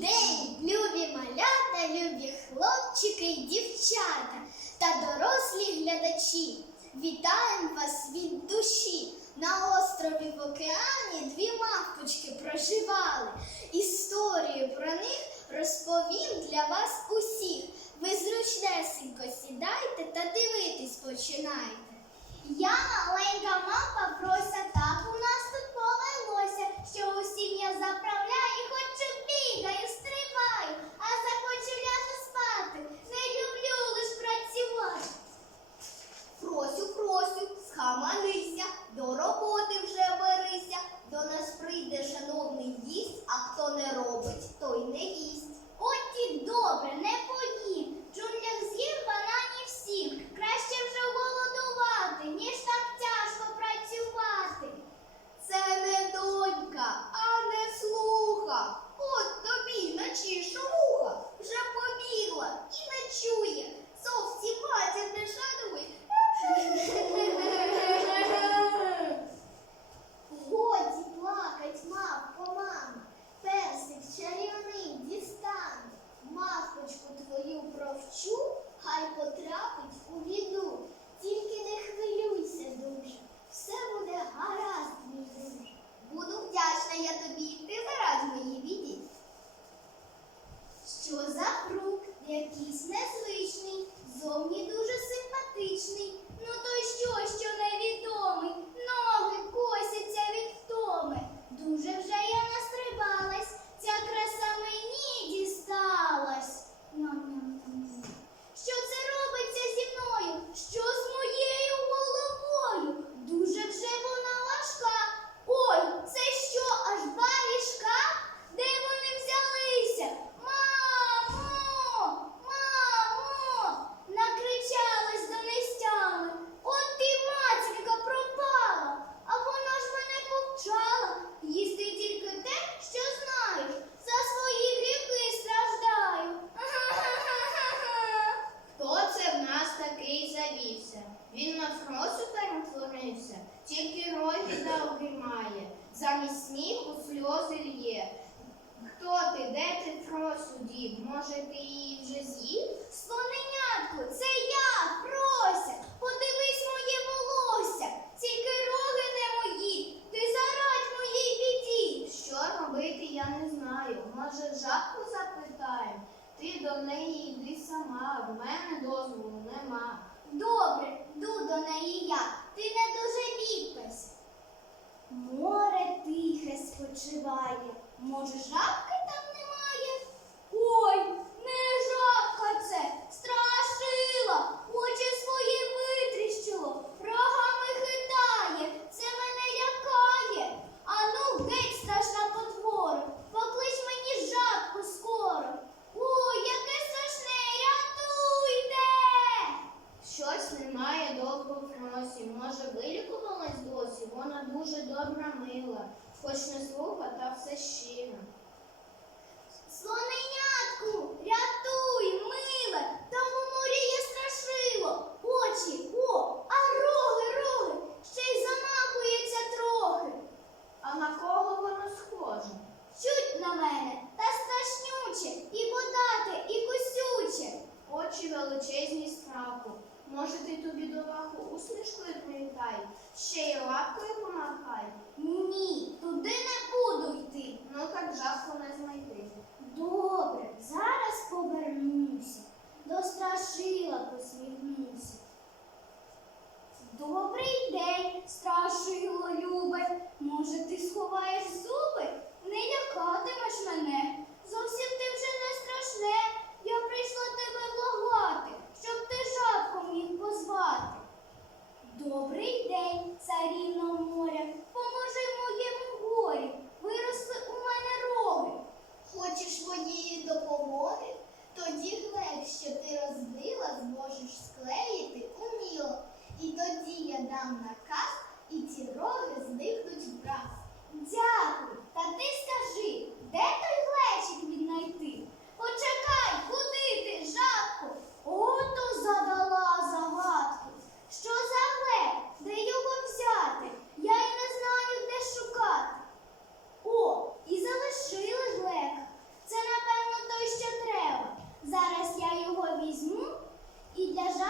день, любі малята, любі хлопчики й дівчата та дорослі глядачі. Вітаємо вас від душі. На острові в океані дві мавпочки проживали. Історію про них розповім для вас усіх. Ви зручнесенько сідайте та дивитись починайте. Я маленька мапа схаманися, до роботи вже берися. До нас прийде шановний Він на фросу перетворився, тільки роги довгі має, замість сміху сльози лє. Хто ти, де ти фросу дів? Може, ти її вже з'їв? Слоненятку, це я, Прося. Подивись моє волосся. Тільки роги не мої. Ти зарадь моїй біді. Що робити, я не знаю. Може, жабку запитаємо? Ти до неї йди сама, в мене дозволу нема. Добре, йду до неї я. Ти не дуже бігайся. Море тихе спочиває. Може, вилікувалась досі? Вона дуже добра мила, хоч не слуха, та все щира. Слоненятку, рятуй, миле, там у морі є Може, ти тобі до бідолаху усмішкою відмітай, ще й лапкою помахай. Ні, туди не буду йти. Ну так жаско не знайти. Добре.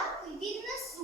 Aku ibu.